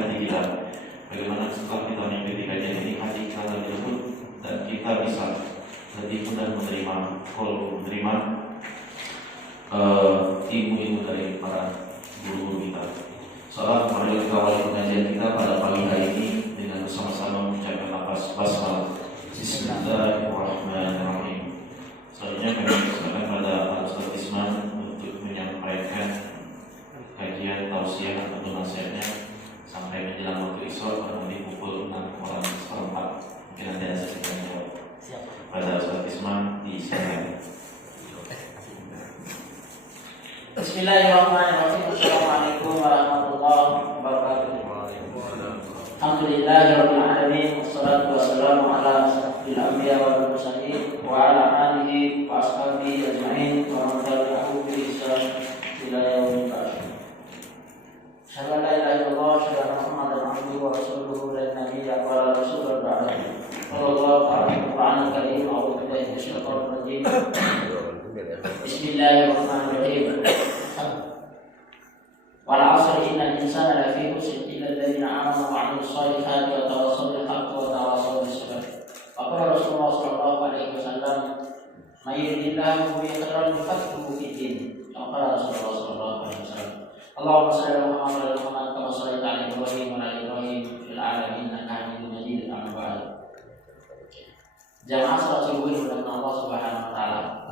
hati kita. Bagaimana setelah kita mengikuti kajian ini, hati kita lebih lembut dan kita bisa lebih mudah menerima ilmu-ilmu dari para guru-guru kita. Soalnya mari kita awali pengajian kita pada pagi hari ini dengan bersama-sama mengucapkan lafaz basmalah. Bismillahirrahmanirrahim. Selanjutnya kami persilakan pada Ustaz Isman untuk menyampaikan kajian tausiah atau nasihatnya sampai menjelang waktu isya nanti pukul 6:04. Mungkin nanti ada sedikit jawab. Pada Ustaz Isman di sana. Bismillahirrahmanirrahim. Assalamualaikum warahmatullahi wabarakatuh. Alhamdulillahirabbil alamin wassalatu wassalamu ala asyrofil anbiya wal mursalin wa ala alihi wa ashabihi ajmain wa man tabi'ahum bi ihsan ila yaumil qiyamah. Asyhadu an la ilaha illallah wa asyhadu anna Muhammadan abduhu wa rasuluhu la nabiyya wa la rasula ba'dahu. Wallahu ta'ala Qur'anul Karim a'udzu billahi minasyaitonir rajim. Bismillahirrahmanirrahim. Wal 'asri innal insana lafi khusr illa alladziina aamanu wa 'amilus shalihati wa tawassaw bil haqqi wa tawassaw bis sabr. Faqala Rasulullah sallallahu alaihi wasallam, "May yuridillahu bihi khairan yufaqihuhu fid din." Qala Rasulullah sallallahu alaihi wasallam. Allahumma shalli ala Muhammad wa ala Muhammad kama shallaita ala Ibrahim wa ala Ibrahim fil 'alamin innaka Hamidum Majid. Amma ba'd. Jamaah salat subuh yang Allah Subhanahu wa taala.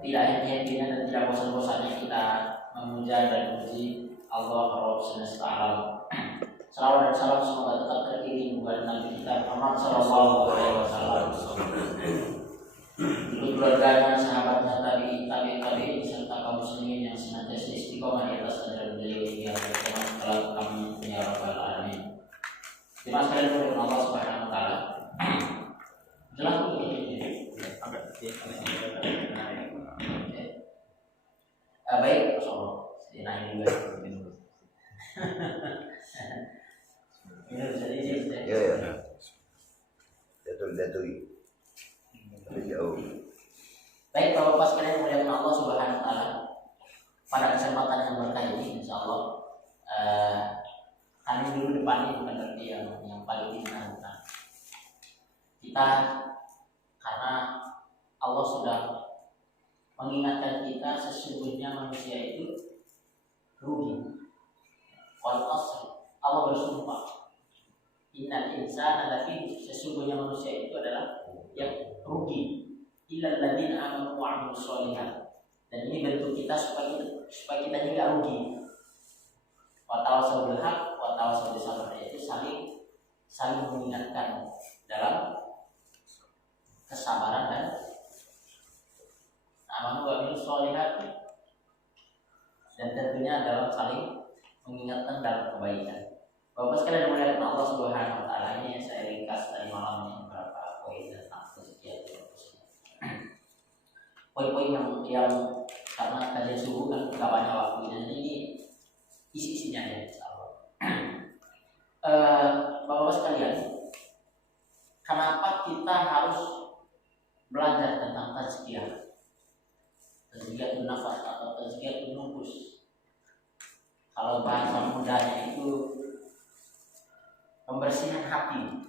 Tidak henti-hentinya dan tidak bosan-bosannya kita memuja dan memuji Allah Rabb semesta alam. Salawat dan salam semoga tetap terkirim kepada Nabi kita Muhammad sallallahu alaihi wasallam, keluarganya, sahabatnya, tabi'in serta kaum muslimin yang senantiasa istiqomah di atas ajaran beliau hingga kiamat kelak. Amin ya rabbal alamin. Terima kasih kepada Allah Subhanahu wa taala. Jelas begini. Baik, Rasulullah. Naik juga. Ini bisa diisi. Ya. Jatuh. Jauh. Baik, Bapak sekalian muliakan Allah Subhanahu wa taala. Pada kesempatan yang berkah ini insyaallah kami dulu depannya bukan berarti yang paling disenangkan. Kita karena Allah sudah mengingatkan kita sesungguhnya manusia itu rugi. Wal asr, Allah bersumpah, innal insana lafi, sesungguhnya manusia itu adalah yang rugi. Illal ladzina amanu wa 'amilus shalihat. Dan ini bentuk kita supaya kita tidak rugi. Wa tawassaw bil haqq wa tawassaw bis sabr, yaitu saling mengingatkan dalam kesabaran dan amanu wa 'amilus shalihat, dan tentunya dalam saling mengingatkan dalam kebaikan. Bapak sekalian dimuliakan Allah Subhanahu wa taala, ini yang saya ringkas tadi malam ini beberapa poin tentang tazkiyah. Poin-poin yang karena kajian subuh kan enggak banyak waktunya, jadi ini isi-isinya ya insyaallah. Bapak sekalian, kenapa kita harus belajar tentang tazkiyah? Tazkiyatun nafas atau tazkiyatun nufus. Kalau bahasa mudanya itu pembersihan hati,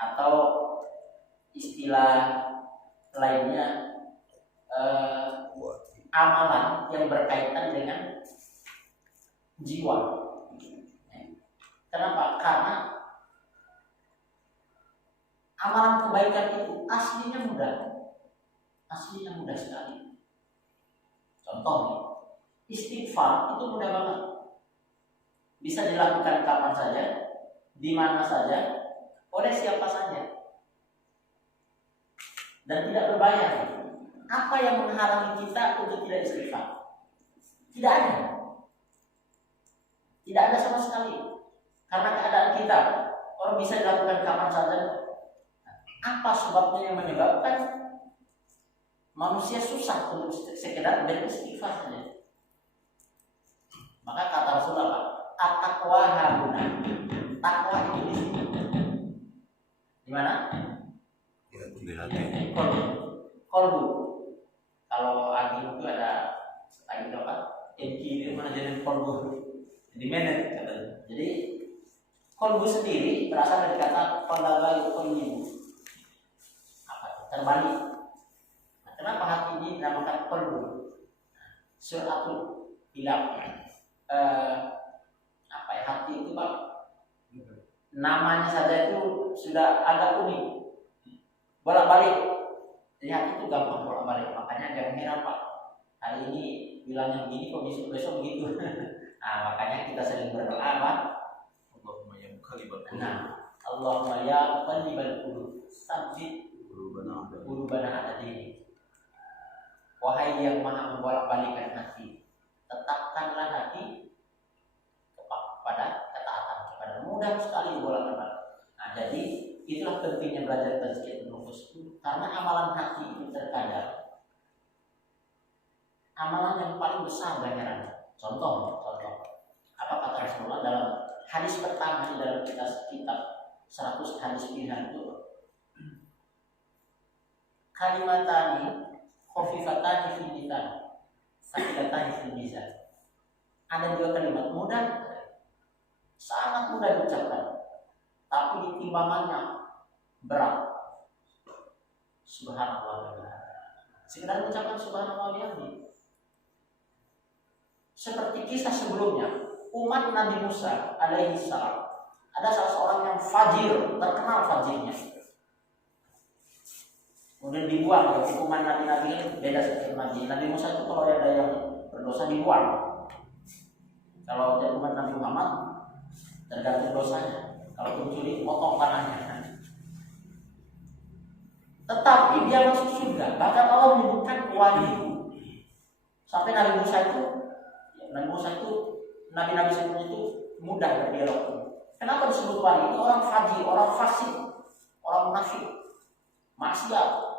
atau istilah lainnya amalan yang berkaitan dengan jiwa. Kenapa? Karena amalan kebaikan itu aslinya mudah sekali. Contoh, istighfar itu mudah banget. Bisa dilakukan kapan saja, di mana saja, oleh siapa saja, dan tidak berbayar. Apa yang menghalangi kita untuk tidak istighfar? Tidak ada sama sekali. Karena keadaan kita, orang bisa dilakukan kapan saja. Apa sebabnya yang menyebabkan manusia susah untuk sekedar beristighfar saja? Maka kata Rasulullah, at-taqwa hahuna. Takwa itu di sini. Di mana? Di hati. Kolbu. Kalau Adi itu ada lagi apa? Inki itu mana jadi kolbu. Di mana katanya? Jadi kolbu sendiri berasal dari kata qalaba yuqallibu. Apa itu? Terbalik. Nah, kenapa hati ini dinamakan kolbu? Suratul hilaf. Apa ya, hati itu Pak? Namanya saja itu sudah agak unik. Bolak-balik. Jadi hati itu gampang bolak-balik. Makanya jangan heran Pak. Hari ini bilangnya begini kok besok begitu. Nah, makanya kita sering berdoa Pak. Allahumma ya muqallibal qulub. Nah, Allahumma ya muqallibal qulub, tsabbit Qulubana ala qulubana ala dinik. Wahai yang maha membolak-balikkan hati, tetapkanlah hati kepada ketaatan kepada mudah sekali dibolak-balik. Nah, jadi itulah pentingnya belajar tazkiyatun nufus, karena amalan hati itu terkadang amalan yang paling besar ganjarannya. Contoh, apa kata Rasulullah dalam hadis pertama di dalam kitab 100 hadis pilihan itu, kalimatani khafifatani fil lisan saqilatani fil mizan. Ada dua kalimat mudah, sangat mudah diucapkan, tapi di timbangannya berat. Subhanallah. Sekedar mengucapkan subhanallah bihamdi. Seperti kisah sebelumnya, umat Nabi Musa alaihi salam, ada salah seorang yang fajir, terkenal fajirnya. Kemudian dibuang. Hukuman Nabi-Nabi beda seperti Nabi. Nabi Musa itu kalau ada yang berdosa dibuang. Kalau hukuman Nabi Muhammad tergantung dosanya. Kalau pencuri potong tangannya. Tetapi dia masuk surga. Bahkan Allah menyebutkan wali. Sampai Nabi Musa itu Nabi-Nabi sebelumnya itu mudah berdialog. Kenapa disebut wali? Itu orang fajir, orang fasik, orang munafik, maksiat.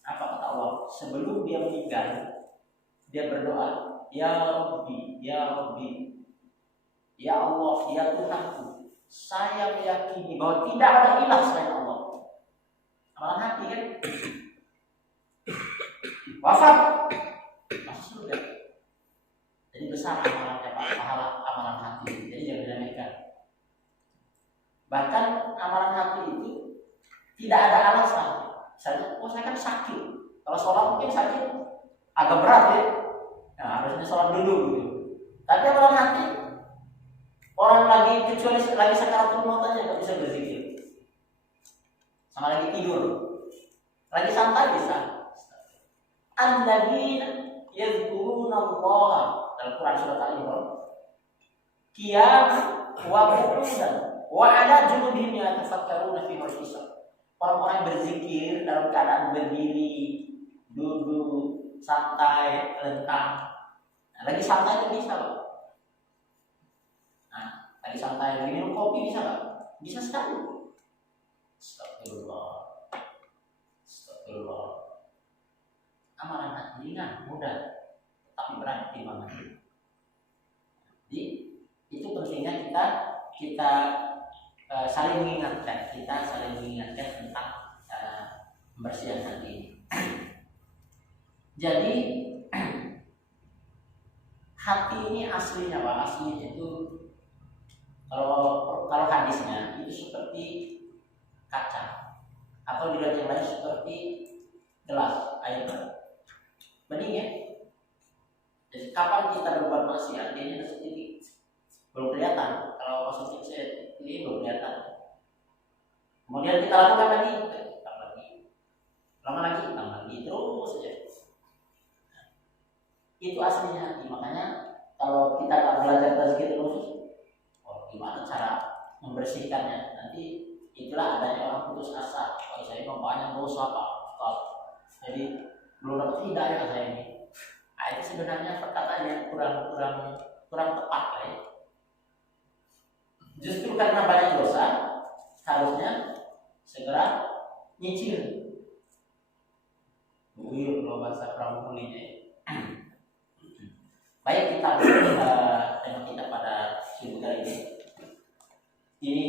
Apa kata Allah? Sebelum dia meninggal, dia berdoa, Ya Rabbi, Ya Rabbi, Ya Allah, Ya Tuhanku, saya meyakini bahwa tidak ada ilah selain Allah. Amalan hati kan? Wafat masuk surga. Jadi besar amalannya Pak, pahala amalan hati. Jadi jangan diremehkan. Bahkan amalan hati itu tidak ada alasan. Misalnya, saya kan sakit. Kalau sholat mungkin sakit agak berat ya. Nah, harusnya sholat dulu gitu. Tapi amalan hati, orang lagi kecuali lagi sakaratul maut aja nggak bisa berzikir. Sama lagi tidur, lagi santai bisa. Alladzina yadhkuruna Allah dalam Quran surat Al-Imran, qiyam wa qu'udan wa 'ala junubihim yatafakkaruna fi khalqis samawati. Orang-orang yang berzikir dalam keadaan berdiri, duduk, santai, lentang. Nah, lagi santai itu bisa Pak. Nah, lagi santai lagi minum kopi bisa nggak? Bisa sekali. Astagfirullah. Amalan hati ringan, mudah, tapi berat timbangan. Jadi itu pentingnya kita saling mengingatkan, tentang membersihkan hati. Jadi hati ini aslinya Pak, aslinya itu kalau hadisnya itu seperti kaca atau dilihat yang lain seperti gelas air bening ya. Jadi kapan kita berbuat maksiat dia ada sendiri belum kelihatan. Kalau maksudnya saya ini belum kelihatan. Kemudian kita lakukan lagi, lama lagi terus saja. Itu aslinya hati. Makanya kalau kita tak belajar tazkiyatun nufus, gimana cara membersihkannya? Nanti itulah adanya orang putus asa. Kalau saya banyak dosa Pak. Jadi belum dapat hidayah saya ini. Nah, itu sebenarnya perkataan yang kurang tepat ya. Justru karena banyak dosa, harusnya segera nyicil. Kalau bahasa pramulinya. Baik, kita tema kita pada subuh kali ini. Ini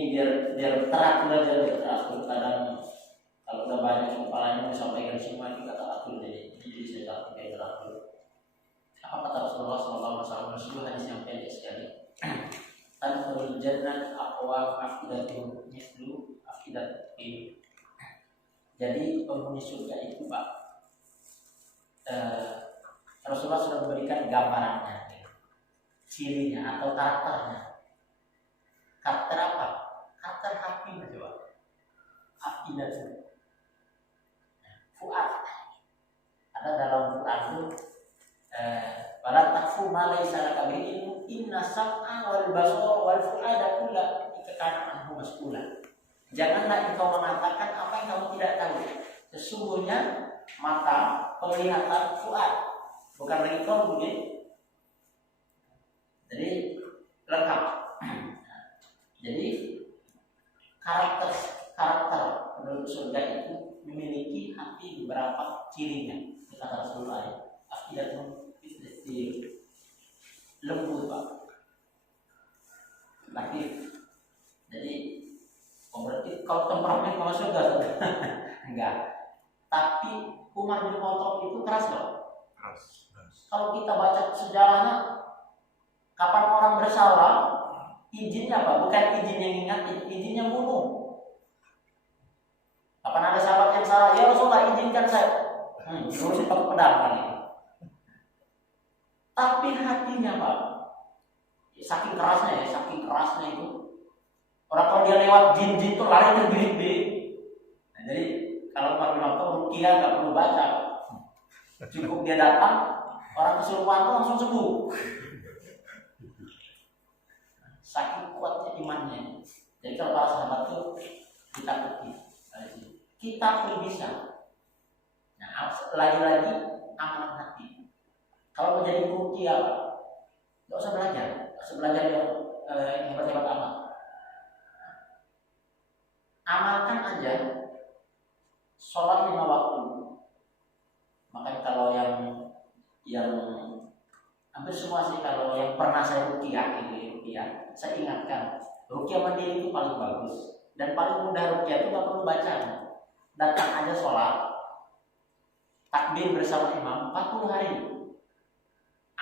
biar teratur aja, teratur. Kadang kalau udah banyak kepalanya disampaikan semua kita teratur jadi saya takut kayak teratur. Apa kata Rasulullah SAW? Hadis yang pendek sekali. jannah aqwa afidatun mislu afidat. Jadi penghuni surga itu Pak, Rasulullah sudah memberikan gambarannya, cirinya atau karakternya. Karakter apa? Karakter hati Pak. Afidatun. Fuad. Ada dalam Quran itu wala takfu ma laysa laka bihi ilmu inna sam'a wal basara wal fuada kullu kana anhu mas'ula. Janganlah engkau mengatakan apa yang kamu tidak tahu. Sesungguhnya mata, penglihatan, fuad, bukan lagi kau ya. Jadi lengkap. Jadi karakter penduduk surga itu memiliki hati beberapa cirinya. Kata Rasulullah ya, afidatun istisir, lembut Pak, latif. Jadi berarti kalau temperamen kalau surga enggak. Tapi Umar bin Khattab itu keras loh. Keras. Kalau kita baca sejarahnya, kapan orang bersalah, izinnya apa? Bukan izin yang ingat, izinnya bunuh. Kapan ada sahabat yang salah, ya Rasulullah izinkan saya. Terus pakai pedang kan itu. Tapi hatinya Pak, saking kerasnya itu. Orang kalau dia lewat jin-jin itu lari terbirit-birit. Nah, jadi kalau Umar bin Khattab ruqyah nggak perlu baca, cukup dia datang, orang kesurupan itu langsung sembuh. Saking kuatnya imannya. Jadi kalau para sahabat itu kita pun bisa. Nah, lagi-lagi amalan hati. Kalau mau jadi ruqyah, nggak usah belajar yang hebat-hebat amat. Amalkan aja sholat 5 waktu. Makanya kalau yang hampir semua sih, kalau yang pernah saya ruqyah, saya ingatkan ruqyah mandiri itu paling bagus dan paling mudah. Ruqyah itu nggak perlu baca, datang aja sholat, takbir bersama imam 40 hari,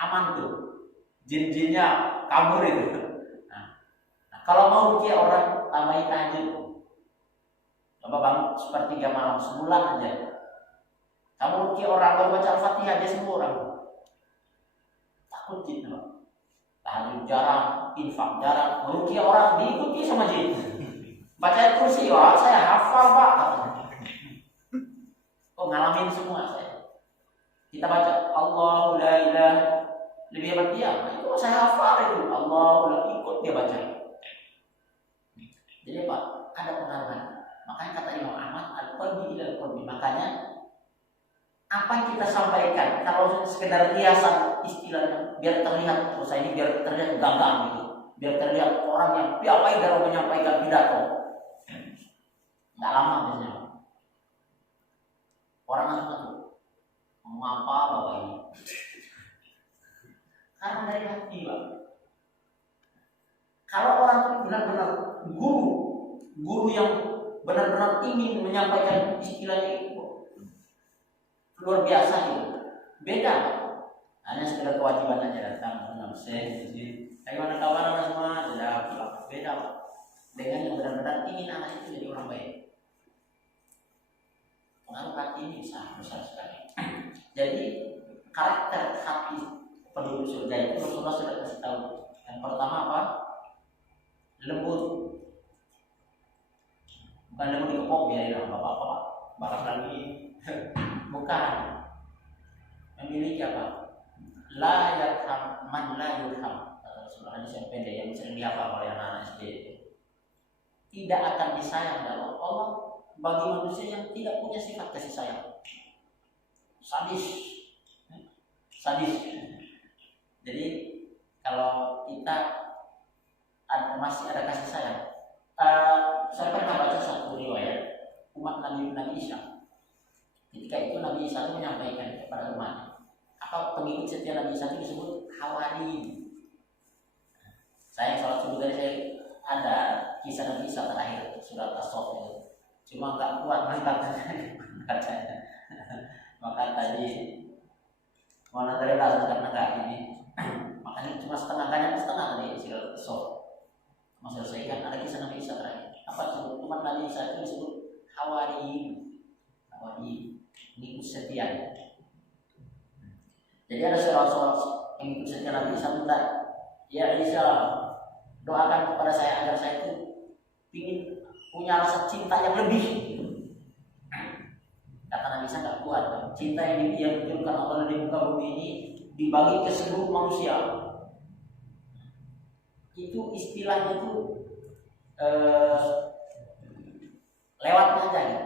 aman tuh, jin-jinnya kabur itu. Nah, kalau mau ruqyah orang tambahin tahajud. Coba bangun sepertiga malam sebulan aja. Kamu ruqyah orang baru baca Al-Fatihah dia sembuh orang. Takut jin loh. Tahajud jarang, infak jarang, ruqyah orang diikuti sama jin. Baca kursi, wah saya hafal Pak. Oh ngalamin semua saya. Kita baca Allahu la ilaha lebih hebat dia. Nah, itu saya hafal itu. Allahu la ikut dia baca. Jadi Pak, ada pengaruhan. Makanya kata Imam Ahmad, al-qalbi ila al-qalbi. Makanya apa yang kita sampaikan, kalau sekedar hiasan istilahnya, biar terlihat, saya ini biar terlihat gagah gitu, biar terlihat orang yang piawai dalam menyampaikan pidato, nggak lama biasanya. Orang langsung mau apa bapak ini? Karena dari hati Pak. Kalau orang itu benar-benar guru yang benar-benar ingin menyampaikan istilahnya itu luar biasa gitu. Beda. Hanya sekedar kewajiban aja datang menamseh jadi bagaimana kabar semua tidak beda dengan yang benar-benar ingin anak itu jadi orang baik. Pengaruh hati ini besar sekali. Jadi karakter hati penduduk surga itu Rasulullah sudah kasih tahu. Yang pertama apa? Lembut. Bukan lembut dikepok ya, bapak-bapak bapak lagi. Bukan. Memiliki apa? La yarham man la yurham. Rasulullah hadis yang pendek yang sering dihafal oleh anak-anak SD. Tidak akan disayang dalam Allah bagi manusia yang tidak punya sifat kasih sayang. Sadis. Jadi kalau kita masih ada kasih sayang, saya pernah baca satu riwayat umat Nabi Isa. Ketika itu Nabi Isa itu menyampaikan kepada umat, apa pengikut setia Nabi Isa itu disebut hawari. Saya yang sholat subuh tadi saya ada kisah Nabi Isa terakhir surat As-Saff itu. Cuma nggak kuat bacanya. Maka tadi mau nanti karena nggak ini. Makanya cuma setengah tadi surat As-Saff. Masa kan ada kisah Nabi Isa terakhir. Apa disebut? Umat Nabi Isa itu disebut Hawariyin. Hawariyin, pengikut setia. Jadi ada seorang pengikut setia Nabi Isa minta, ya Isa, doakan kepada saya agar saya itu ingin punya rasa cinta yang lebih. Kata Nabi Isa nggak kuat, cinta yang ditunjukkan Allah di muka bumi ini dibagi ke seluruh manusia. Itu istilahnya itu lewatnya aja ya.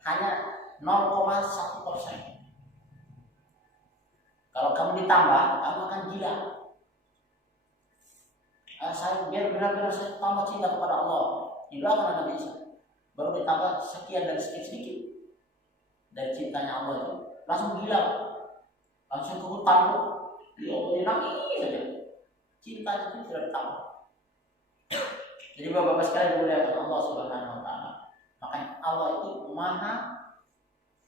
Hanya 0,1%. Kalau kamu ditambah, kamu akan gila. Saya biar benar-benar saya tambah cinta kepada Allah. Didoakan Nabi Isa. Baru ditambah sekian dan sedikit dari cintanya Allah itu, langsung gila, langsung ke hutan, dia nangis saja. Cintanya itu tidak ditambah. Jadi bapak-bapak sekalian dimuliakan Allah Subhanahu Wa Taala. Makanya Allah itu Maha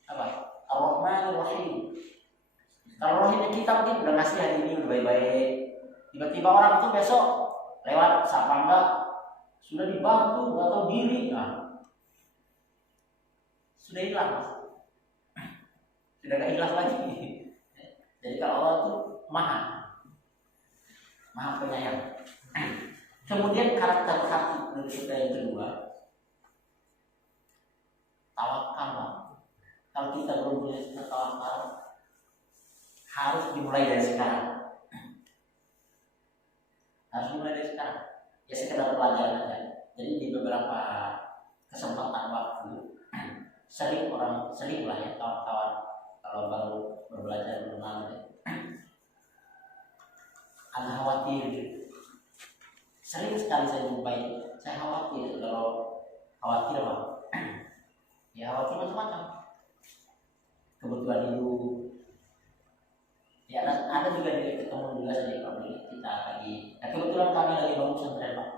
apa? Ar-Rahmanir Rahim. Kalau rohnya kita mungkin udah ngasih hari ini udah baik-baik, tiba-tiba orang itu besok lewat sapa enggak sudah dibantu nggak tahu diri, nah sudah hilang, sudah gak hilang lagi. Jadi kalau Allah itu maha penyayang. Kemudian karakter hati dari kita yang kedua, tawakal. Kalau kita belum punya tawakal, harus dimulai dari sekarang. Harus dimulai dari sekarang. Ya sekedar pelajaran aja. Jadi di beberapa kesempatan waktu sering lah ya kawan-kawan kalau baru berbelajar berenang ya. Agak khawatir. Sering sekali saya jumpai, saya khawatir. Kalau khawatir apa? Ya khawatir macam-macam. Kebutuhan hidup. Ya ada juga di ketemu juga saja kalau kita lagi. Nah, kebetulan kami lagi bangun pesantren Pak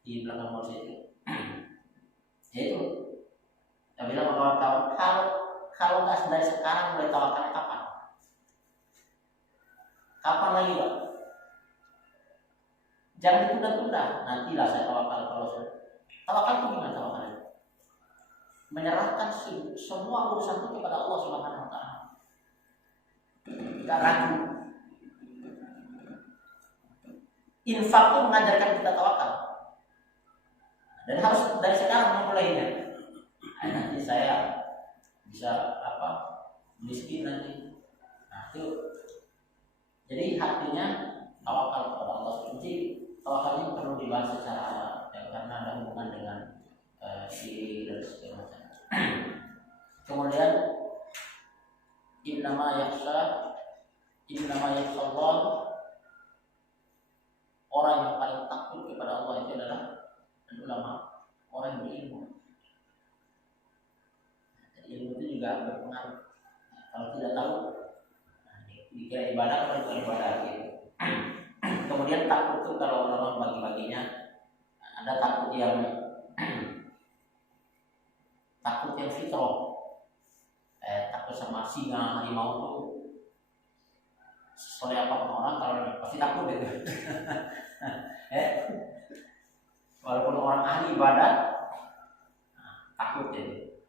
di belakang mall itu. Ya itu. Saya bilang sama kawan-kawan, kalau nggak dari sekarang mulai tawakalnya kapan? Kapan lagi Pak? Jangan ditunda-tunda. Nantilah saya tawakal kalau saya. Tawakal itu gimana tawakalnya? Menyerahkan semua urusan itu kepada Allah Subhanahu Wa Taala. Tidak ragu. Infak itu mengajarkan kita tawakal. Dan harus dari sekarang memulainya. Nanti saya bisa miskin nanti. Nah itu. Jadi hatinya tawakal kepada Allah. Jadi tawakal ini perlu dibahas secara karena ada hubungan dengan diri dan segala macam. Kemudian innama yakhsha Allah, orang yang paling takut kepada Allah itu adalah ulama, orang yang berilmu. Jadi ilmu itu juga berpengaruh. Kalau tidak tahu, dikira ibadah atau bukan ibadah gitu. Kemudian takut itu kalau orang bagi-baginya ada takut yang fitrah, takut sama singa, harimau itu oleh apapun orang kalau pasti takut gitu. Walaupun orang ahli ibadah takut gitu.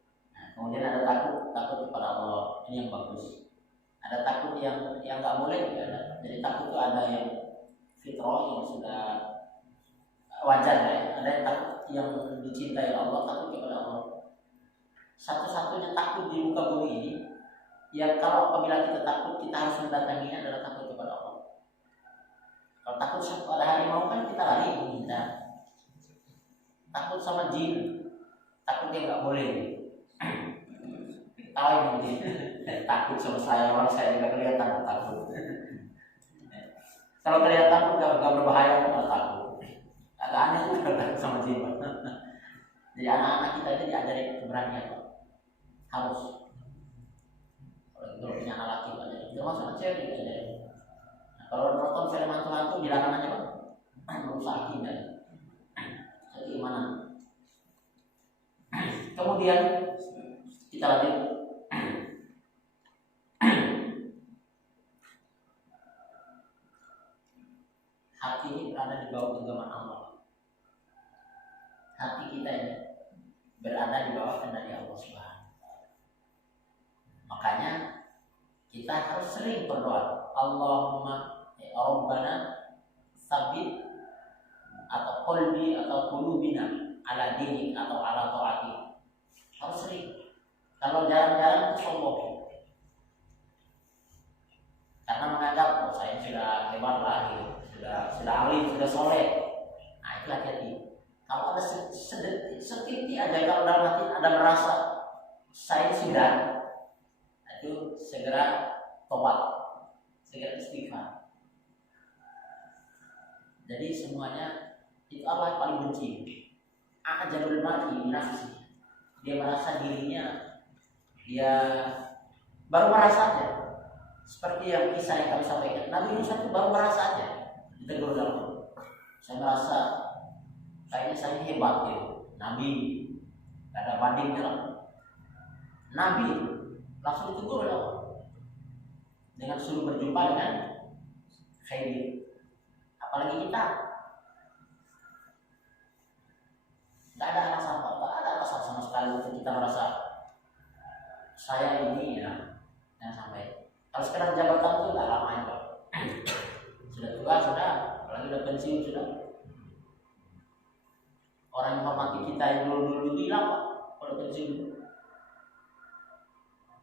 Kemudian ada takut kepada Allah, ini yang bagus. Ada takut yang nggak boleh juga. Jadi takut itu ada yang fitrah yang sudah wajar ya. Ada yang takut yang dicintai Allah, takut kepada Allah. Satu-satunya takut di muka bumi ini, ya kalau apabila kita takut, kita harus mendatanginya adalah takut kepada Allah. Kalau takut pada harimau kan kita lari menghindar. Takut sama jin, takut yang nggak boleh. Tahu mungkin takut sama saya, orang saya juga kelihatan takut. Kalau kelihatan nggak berbahaya, nggak takut. Agak aneh juga takut sama jin. Jadi anak-anak kita itu diajari keberanian, Pak. Harus. Kalau punya anak laki banyak, termasuk anak cewek diajari. Nah, kalau nonton film hantu-hantu dilarang aja, Pak. Merusak akidah. Keimanan. Kemudian kita lanjut. Hati ini berada di bawah genggaman Allah. hati kita ini berada di bawah kendali Allah Subhanahu wa Ta'ala. Makanya kita harus sering berdoa, Allahumma Rabbana sabit atau qalbi atau qulubina ala dinik atau ala ta'ati. Harus sering. Kalau jarang-jarang itu sombong. Karena menganggap oh, saya sudah hebat lah, gitu. sudah alim, sudah soleh. Nah itu hati-hati. Kalau ada sedikit aja kalau dalam hati ada merasa saya sudah, itu segera tobat, segera istighfar. Jadi semuanya itu Allah yang paling benci. Ajalul mar'i nafsi. Dia merasa dirinya dia baru merasa aja. Seperti yang kisah yang kami sampaikan, Nabi Musa itu baru merasa aja ditegur dalam. Saya merasa kayaknya saya hebat gitu. Nabi gak ada bandingnya lah. Nabi langsung ditegur oleh Allah dengan suruh berjumpa dengan Khidir. Apalagi kita gak ada alasan sama sekali untuk kita merasa saya ini ya yang sampai. Kalau sekarang jabatan itu udah lama ya Pak. Sudah tua sudah, apalagi udah pensiun sudah. Orang yang hormati kita yang dulu hilang Pak, kalau pensiun.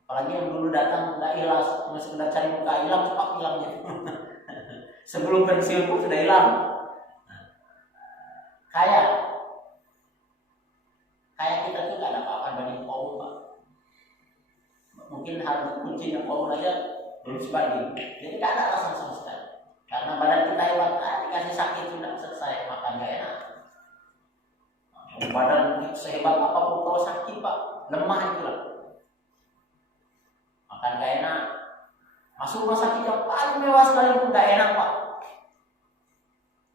Apalagi yang dulu datang nggak ikhlas, cuma sekedar cari muka hilang, cepat hilangnya. Sebelum pensiun pun sudah hilang. Kaya kita tuh nggak ada apa-apa dibanding kaum Pak. Mungkin harus kuncinya kaum aja belum sebanding. Jadi nggak ada alasan sama sekali. Karena badan kita hebat, dikasih sakit sudah selesai, makan nggak enak. Badan sehebat apapun kalau sakit Pak, lemah itulah. Makan nggak enak. Masuk rumah sakit yang paling mewah sekalipun nggak enak Pak.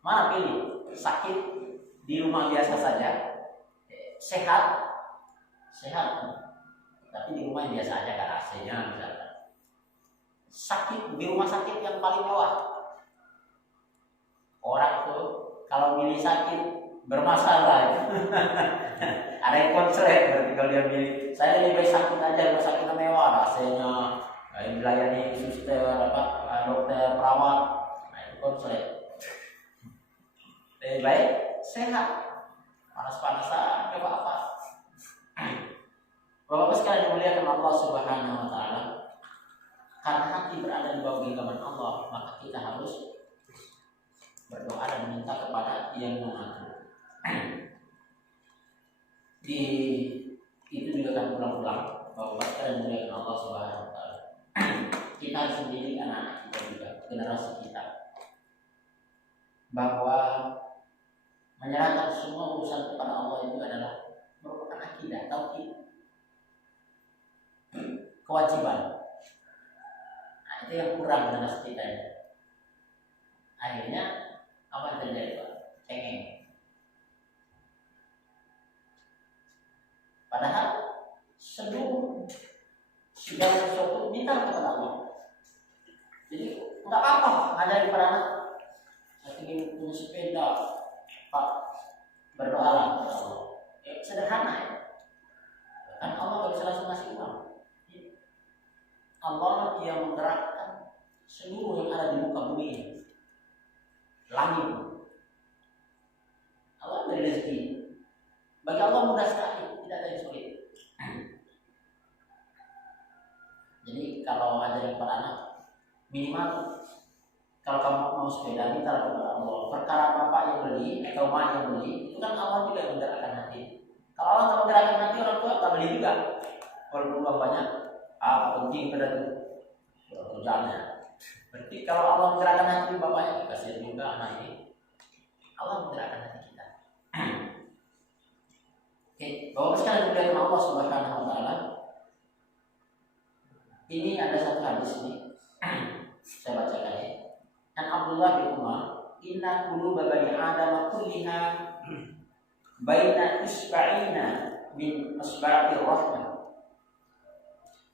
Mana pilih? Sakit di rumah biasa saja, sehat, tapi di rumah yang biasa aja kan AC-nya misalkan. Sakit di rumah sakit yang paling mewah. Orang tuh kalau milih sakit bermasalah. Ada yang konslet berarti kalau dia milih. Saya lebih baik sakit aja, rumah sakitnya mewah, AC-nya, yang dilayani suster, dokter, perawat. Nah itu konslet. Lebih baik sehat. Panas-panasan, coba apa? Bapak-bapak sekalian dimuliakan Allah Subhanahu wa Ta'ala. Karena hati berada di bawah genggaman Allah, maka kita harus berdoa dan meminta kepada Yang Maha. Itu juga kan ulang-ulang. Bapak-bapak sekalian dimuliakan Allah Subhanahu wa Ta'ala. Kita harus mendidik anak-anak kita juga, generasi kita, bahwa menyerahkan semua urusan kepada Allah itu adalah merupakan akidah, tauhid, kewajiban. Nah, itu yang kurang generasi kita ini. Akhirnya apa yang terjadi Pak? Cengeng. Padahal seluruh segala sesuatu minta kepada Allah. Jadi nggak apa-apa ngajarin para anak. Saya ingin punya sepeda, Pak, berdoalah kepada Allah. Ya, sederhana ya. Kan Allah nggak bisa langsung ngasih uang. Allah yang menggerakkan seluruh yang ada di muka bumi ini. Langit. Allah beri rezeki. Bagi Allah mudah sekali, tidak ada yang sulit. Jadi kalau ajarin para anak, minimal kalau kamu mau sepeda minta kepada Allah. Perkara bapak yang beli atau mak yang beli, itu kan Allah juga yang menggerakkan hati. Kalau Allah tak menggerakkan hati, orang tua tak beli juga. Walaupun uang banyak, penting pada itu kerjaannya. Berarti kalau Allah menggerakkan hati bapaknya, kasihan juga anak ini. Allah menggerakkan hati kita. Oke, bapak sekalian dimuliakan Allah Subhanahu wa Ta'ala. Ini ada satu hadis ini, saya bacakan ya. An Abdullah bin Umar, inna quluba bani Adam kulliha baina isba'ina min asba'ir rahmah.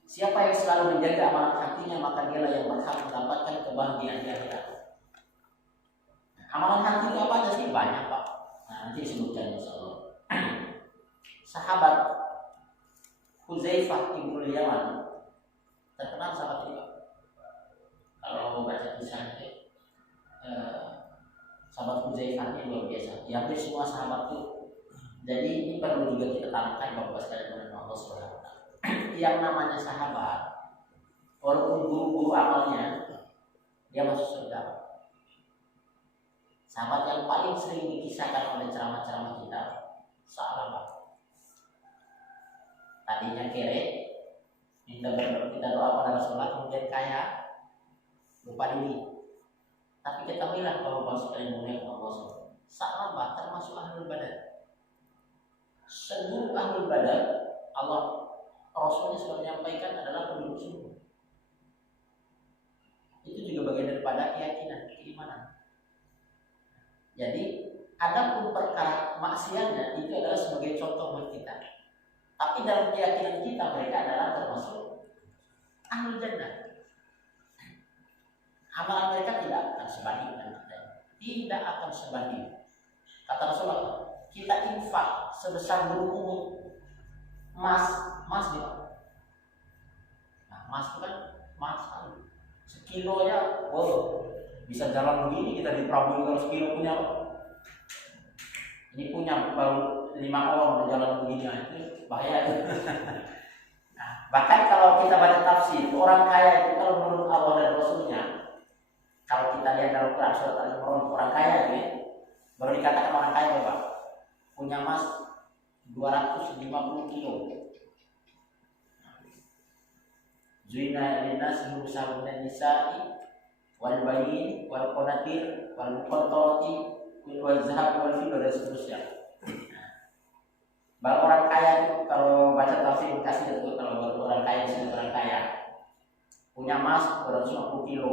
Siapa yang selalu menjaga amalan hatinya, maka dialah yang berhak mendapatkan kebahagiaan di akhirat. Amalan hati itu apa aja sih? Banyak Pak. Nah, nanti disebutkan insyaallah. sahabat Hudzaifah ibnu Yaman, terkenal sahabat ini. Kalau baca kisahnya, sahabat Hudzaifah ini luar biasa. Hampir semua sahabat itu. Jadi ini perlu juga kita tanamkan Bapak sekalian dengan Allah Subhanahu wa taala. Yang namanya sahabat, walaupun guru-guru amalnya, dia masuk surga. Sahabat yang paling sering dikisahkan oleh ceramah-ceramah kita, sahabat. Tadinya kere, minta doa pada Rasulullah, kemudian kaya, lupa diri. Tapi kita bilang bahwa sekalian mulia Allah, sahabat termasuk ahlul badar. Seluruh ahlul badar, Allah Rasulnya sudah menyampaikan adalah penduduk surga. Itu juga bagian daripada keyakinan, keimanan. Jadi, adapun perkara maksiatnya itu adalah sebagai contoh buat kita. Tapi dalam keyakinan kita mereka adalah termasuk ahlul jannah. Amalan mereka tidak akan sebanding dengan kita. Tidak akan sebanding. Kata Rasulullah, kita infak sebesar gunung emas dia. Nah, emas itu kan emas kan. Sekilonya, bisa jalan begini kita di Prabu kalau sekilo punya. Ini punya baru 5 orang berjalan begini, itu bahaya. Nah, bahkan kalau kita baca tafsir, orang kaya itu kalau menurut Allah dan Rasulnya, kalau kita lihat dalam Quran surat Al-Imran, orang kaya itu ya, baru dikatakan orang kaya Bapak punya emas 250 kilo. Zuina linas husabun nisa'i wal bayin wal qanatir wal muqaddati wal zahab wal fiddah dan seterusnya. Bahwa orang kaya itu kalau baca tafsir kasih itu kalau orang kaya disebut orang kaya punya emas 250 kilo,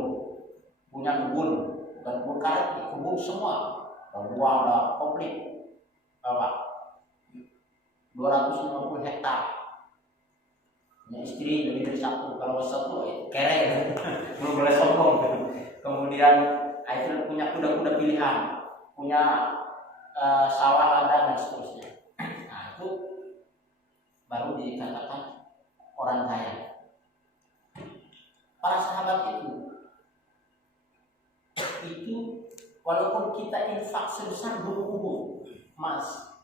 punya kebun, bukan kebun karet, kebun semua, buah udah komplit, Bapak 250 hektar. Punya istri lebih dari satu, kalau satu kere, belum boleh sombong. Kemudian itu punya kuda-kuda pilihan, punya sawah ladang dan seterusnya. Nah itu baru dikatakan orang kaya. Para sahabat itu walaupun kita infak sebesar gunung emas,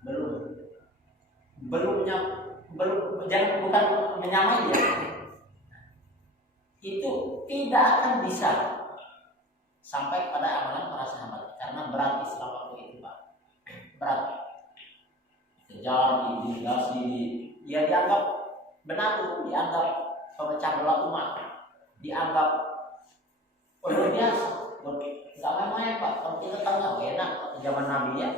belum jangan bukan menyamai dia, itu tidak akan bisa sampai pada amalan para sahabat karena berat Islam waktu itu Pak, berat. Jalan diintimidasi, dia dianggap benar, dianggap pemecah belah umat, dianggap luar biasa, nggak main-main Pak. Kalau kita tahu nggak enak waktu zaman Nabi ya,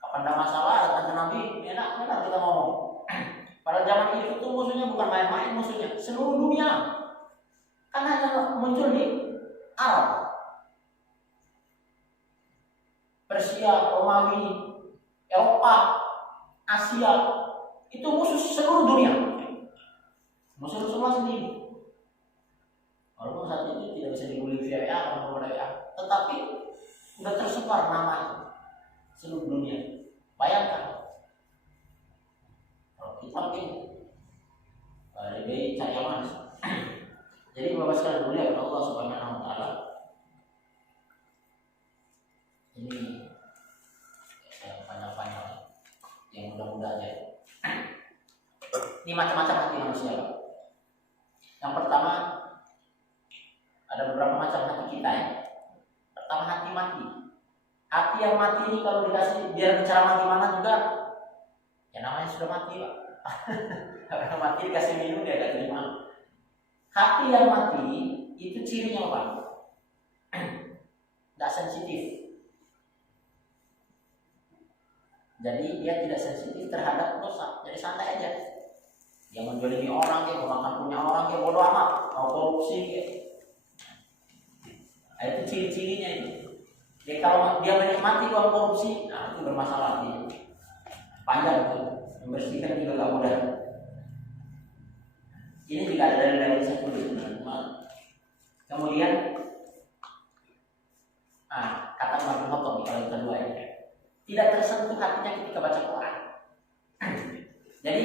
kapan ada masalah datang ke Nabi enak kita ngomong. Pada zaman itu tuh musuhnya bukan main-main, musuhnya seluruh dunia. Karena hanya muncul di Arab, Persia, Romawi, Eropa, Asia, itu musuh seluruh dunia. Musuh Rasulullah sendiri. Walaupun saat itu tidak bisa dibully via WA atau nomor WA, tetapi sudah tersebar nama seluruh dunia. Bayangkan. Kita mungkin lebih cari aman. Jadi Bapak sekalian mulia kepada Allah Subhanahu wa taala. Ini panjang-panjang yang mudah-mudahan ya. Ini macam-macam hati manusia, Pak. Yang pertama ada beberapa macam hati kita ya. Pertama hati mati. Hati yang mati ini kalau dikasih biar bicara gimana juga, ya namanya sudah mati Pak. Kalau mati dikasih minum dia gak terima. Hati yang mati itu cirinya apa? Gak sensitif. Jadi dia tidak sensitif terhadap dosa. Jadi santai aja. Dia menjolimi orang, dia memakan punya orang, dia bodoh amat, mau korupsi dia. Nah, itu ciri-cirinya itu. Jadi kalau dia menikmati uang korupsi, nah itu bermasalah dia. Panjang itu. Membersihkan juga gak mudah. Ini juga ada dari saya tulis teman-teman. Kemudian kata Umar bin Khattab kalau yang kedua ini, tidak tersentuh hatinya ketika baca Quran. Jadi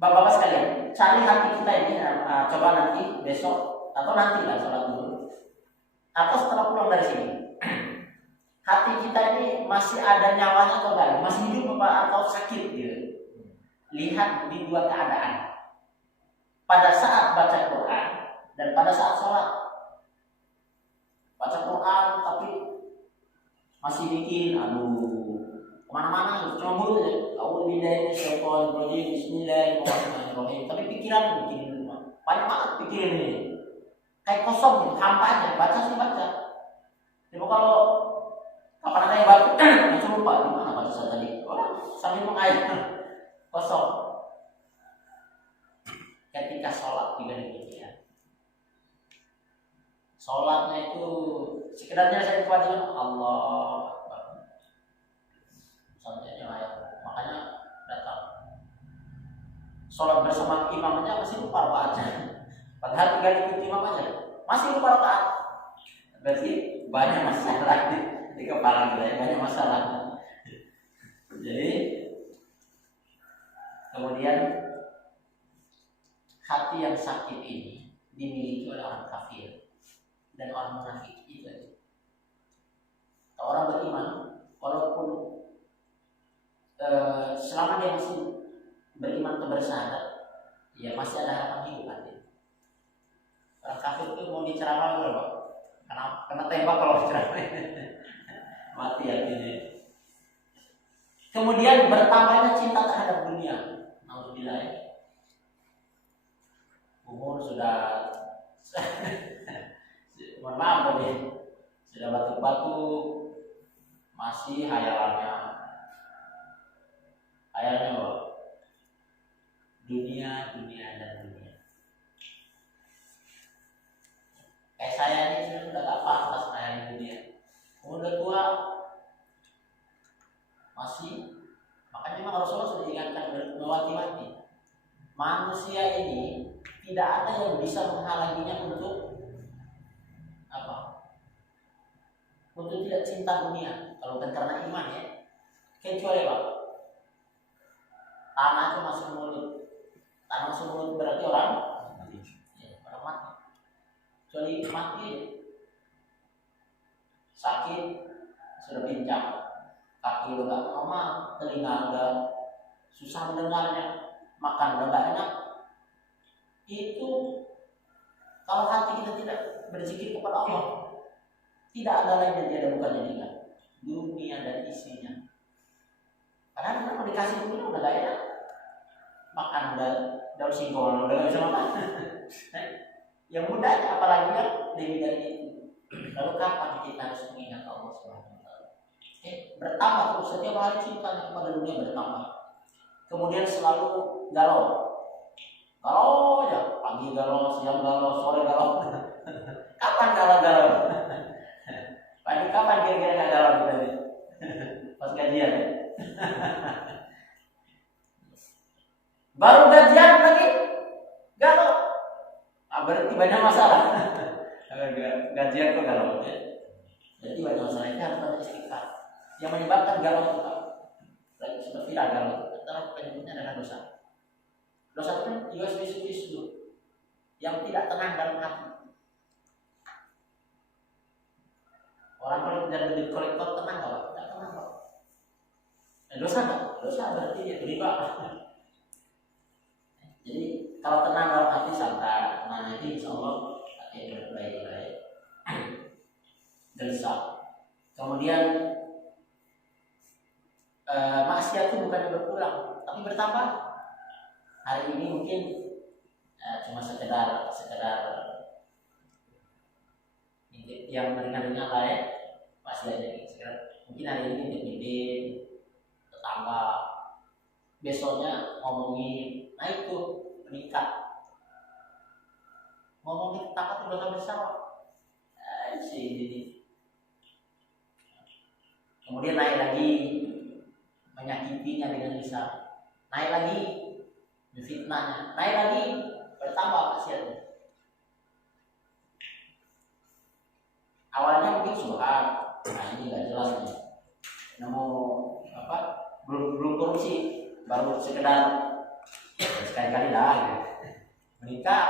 bapak-bapak sekalian, cari hati kita ini, coba nanti besok atau nanti lah sholat dulu, atau setelah pulang dari sini, hati kita ini masih ada nyawanya atau enggak, masih hidup apa atau sakit gitu. Lihat di dua keadaan, pada saat baca Quran dan pada saat sholat. Baca Quran tapi masih bikin kemana-mana cuma mulut aja. Bismillahirrahmanirrahim. Tapi pikiran bikin banyak banget pikiran ini. Kayak kosong gitu, hampa aja. Baca sih baca. Tapi kalau kapan ada yang baca, macam lupa gimana baca tadi. Orang sambil mengalir kosong. Ketika sholat juga demikian. Sholatnya itu sekedarnya saya kewajiban Allah Akbar. Selanjutnya makanya datang sholat bersama imam aja masih lupa rakaatnya. Padahal tinggal ikut imam aja masih lupa rakaat. Berarti banyak masalah di kepala kita, banyak masalah. Jadi kemudian hati yang sakit ini dimiliki oleh orang kafir dan orang munafik itu aja. Orang beriman walaupun selama dia masih beriman kebersahadat, ya masih ada harapan hidup hati. Orang kafir itu mau diceramah berapa? Kena tembak kalau diceramah mati hatinya. Kemudian bertambahnya cinta terhadap dunia. Alhamdulillah ya. Umur sudah mohon maaf nih, sudah batuk-batuk masih hayalannya apa? Dunia dan dunia. Kayak saya ini sudah gak pantas hayalin dunia. Udah tua masih, makanya memang Rasulullah sudah ingatkan mewati-wati. Manusia ini tidak ada yang bisa menghalanginya untuk apa? Untuk tidak cinta dunia. Kalau bukan karena iman ya. Kecuali apa? Tanah itu masuk mulut. Tanah masuk mulut berarti orang mati. Ya, orang mati. Kecuali mati sakit sudah pincang, kaki udah gak normal, telinga udah susah mendengarnya, makan udah gak enak. Itu kalau hati kita tidak berzikir kepada Allah, tidak ada lain yang dia bukan jadikan dunia dan isinya. Padahal kita mau dikasih dunia udah gak enak, makan udah daun singkong udah gak bisa makan. Yang mudahnya apalagi kan lebih dari itu. Lalu kapan kita harus mengingat Allah Subhanahu wa taala? Bertambah terus setiap hari cintanya kepada dunia bertambah. Kemudian selalu galau aja, pagi galau, siang galau, sore galau. Kapan galau? Pagi kapan kira-kira nggak galau kita ini? Pas gajian ya? Baru gajian lagi galau. Berarti banyak masalah. Gajian kok galau ya? Jadi banyak masalah. Ini harus ada istighfar. Yang menyebabkan galau itu seperti galau adalah penyebabnya adalah dosa. Dosa itu juga spesies yang tidak tenang dalam hati. Orang kalau tidak lebih kolektor tenang nggak? Tidak tenang kok. Dosa nggak? Dosa berarti dia riba. Jadi kalau tenang dalam hati santai, nah nanti insya Allah hati baik-baik. Gelisah. Kemudian maksiat itu bukan berkurang, tapi bertambah. Hari ini mungkin cuma sekedar yang ringan-ringan lah ya, masih ada sekedar. Mungkin hari ini ngintip tetangga, besoknya ngomongin, nah itu meningkat. Ngomongin tetangga itu dosa besar. Kemudian naik lagi menyakitinya dengan lisan, naik lagi fitnahnya, naik lagi bertambah maksiatnya. Awalnya mungkin subhan, nah ini nggak jelas nih, nemu apa belum korupsi, baru sekedar sekali-kali dah gitu. Meningkat.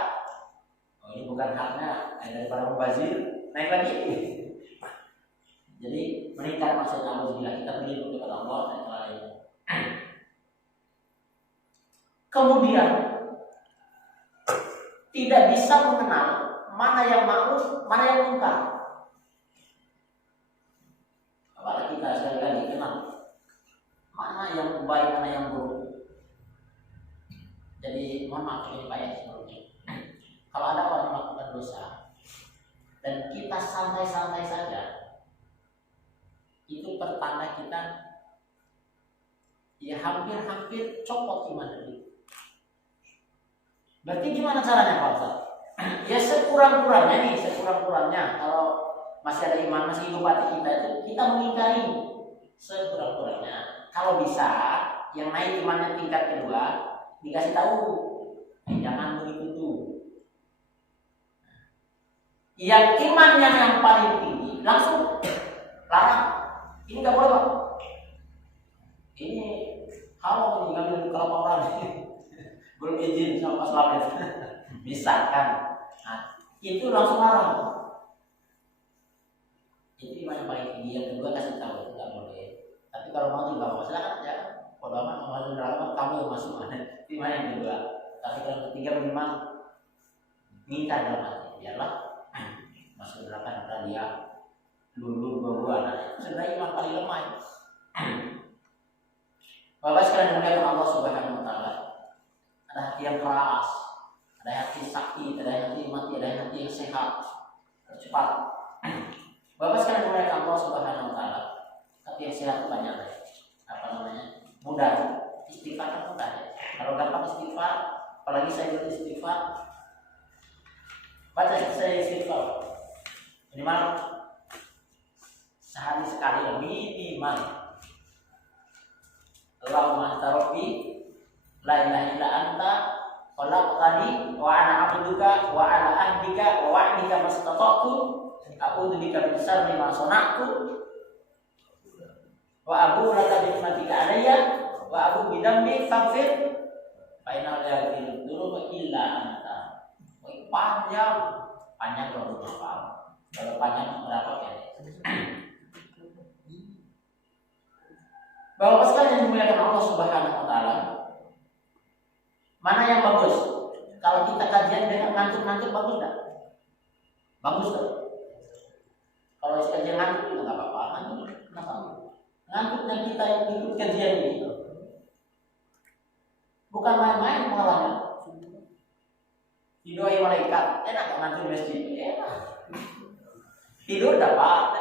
Oh, ini bukan haknya daripada mubazir, naik lagi. Jadi meningkat maksudnya bila kita berlindung kepada Allah dan yang lainnya. Kemudian tidak bisa mengenal mana yang ma'ruf, mana yang munkar. Apalagi kita sekali-kali kenal mana yang baik, mana yang buruk. Jadi mohon maaf ini Pak ya sebelumnya. Kalau ada orang melakukan dosa dan kita santai-santai saja, itu pertanda kita ya hampir-hampir copot iman itu. Berarti gimana caranya Pak Ustaz? Ya sekurang-kurangnya kalau masih ada iman, masih hidup hati kita itu kita mengingkari sekurang-kurangnya. Kalau bisa yang naik imannya tingkat kedua dikasih tahu, jangan begitu tuh. Yang imannya yang paling tinggi langsung larang. Ini nggak boleh Pak. Ini haram ini ngambil kelapa orang. Belum izin sama Pak Slamet. Misalkan, nah, itu langsung larang. Itu iman yang paling tinggi. Yang kedua kasih tahu itu nggak boleh. Tapi kalau mau juga mau silakan aja. Kalau aman mau masuk neraka kamu yang masuk. Itu iman yang kedua. Tapi kalau ketiga memang minta dalam hati. Biarlah masuk neraka karena dia lulu dua-dua. Nah, sebenarnya iman paling lemah. Bapak sekalian dimuliakan Allah Subhanahu Wa Taala. Ada hati yang keras, ada hati sakit, ada hati mati, ada hati yang sehat, cepat. Bapak sekalian dimuliakan Allah Subhanahu Wa Taala. Hati yang sehat itu banyak deh. Apa namanya? Mudah. Istighfar kan mudah ya. Kalau gampang istighfar, apalagi saya istighfar, baca saya istighfar minimal sehari sekali minimal. Allahumma anta rabbi la ilaha illa anta khalaqtani wa ana 'abduka wa ala ahdika wa wa'dika mastata'tu a'udzu bika min syarri ma sana'tu wa abu laka bi ni'matika 'alayya wa abu bi dhanbi faghfir fa innahu la yaghfiru dzunuba illa anta. Panjang kalau paham. Kalau panjang berapa ya? Bapak sekalian yang dimuliakan Allah Subhanahu Wa Taala, mana yang bagus? Kalau kita kajian dengan ngantuk-ngantuk bagus tak? Bagus tak? Kalau kajian ngantuk itu nggak apa-apa. Kenapa? Ngantuknya kita yang ikut kajian ini bukan main-main mengalami. Didoai malaikat, enak ngantuk di masjid, enak. Tidur dapat,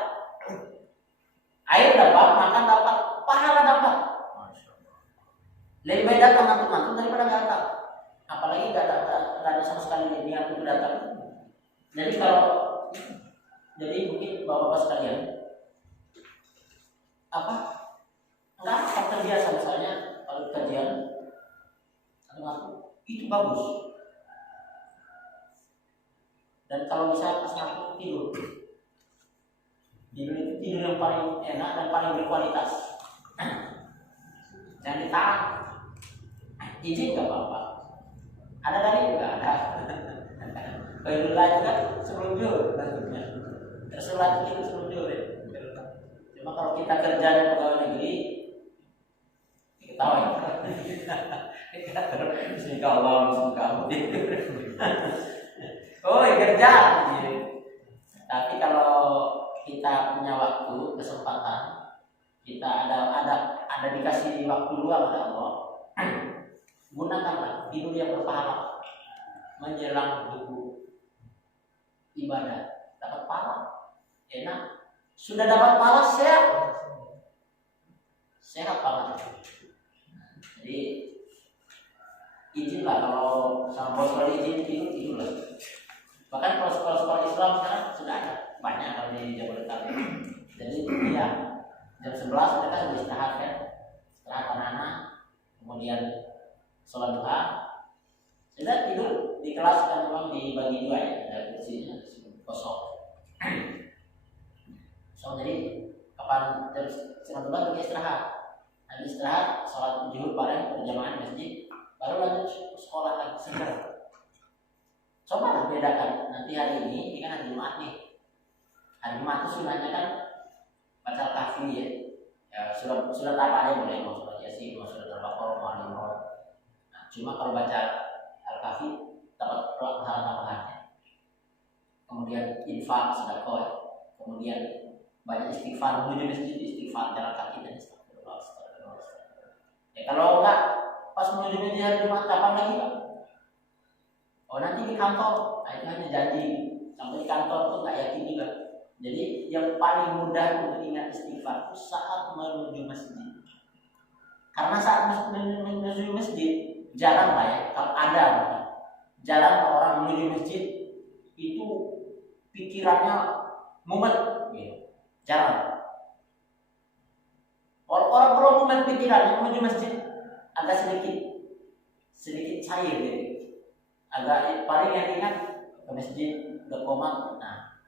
air dapat, makan dapat, pahala dapat. Lebih baik datang ngantuk-ngantuk daripada nggak datang. Apalagi nggak ada sama sekali niat untuk datang. Jadi mungkin bapak-bapak sekalian, nggak akan terbiasa misalnya kalau kajian ngantuk itu bagus. Dan kalau bisa pas ngantuk tidur itu tidur yang paling enak dan paling berkualitas. Jangan ditahan. Izin nggak apa-apa. Ada dari juga ada. Kedua juga sebelum jual. Tersurat itu sebelum jual. Cuma kalau kita kerja di pegawai negeri, ketawa. Semoga Allah semoga oh kerja. Tapi kalau kita punya waktu, kesempatan, kita ada dikasih waktu luang oleh Allah, gunakanlah tidur yang berpahala menjelang subuh ibadah, dapat pahala, enak, sudah dapat pahala sehat banget. Jadi izinlah kalau sama bos kalau izin tidurlah. Bahkan kalau sekolah-sekolah Islam sekarang sudah ada banyak kalau di Jabodetabek. Jadi ya jam 11 mereka sudah istirahat kan, istirahat anak-anak, kemudian sholat duha, sudah tidur di kelas kan memang dibagi dua ya, ada kursinya kosong. So jadi kapan jam 11 bagi istirahat, habis istirahat sholat zuhur bareng berjamaah di masjid, baru lanjut sekolah lagi segar. Coba bedakan nanti hari ini kan hari Jumat nih. Hari Jumat itu sunahnya kan baca Al-Kahfi ya. Ya surat apa aja boleh, mau surat Yasin, mau surat Al-Baqarah, mau Al-Imran. Nah, cuma kalau baca Al-Kahfi dapat pahala-pahalanya. Kemudian infak, sedekah, kemudian banyak istighfar, menuju masjid istighfar, jalan kaki dan astagfirullah. Ya kalau enggak pas menuju masjid hari Jumat kapan lagi Pak? Oh nanti di kantor, nah itu hanya janji sampai di kantor tuh nggak yakin juga. Jadi yang paling mudah untuk ingat istighfar itu saat menuju masjid. Karena saat menuju masjid jarang lah ya, kalau ada jarang orang menuju masjid itu pikirannya mumet, gitu. Jarang. Orang kalau mumet pikirannya menuju masjid agak sedikit cair gitu. Agak paling yang ingat ke masjid, ke komat. Nah,